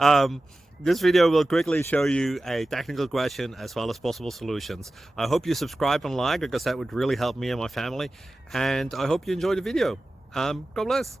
um, this video will quickly show you a technical question as well as possible solutions. I hope you subscribe and like because that would really help me and my family. And I hope you enjoy the video. God bless.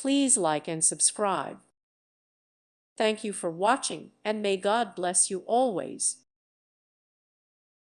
Please like and subscribe. Thank you for watching, and may God bless you always.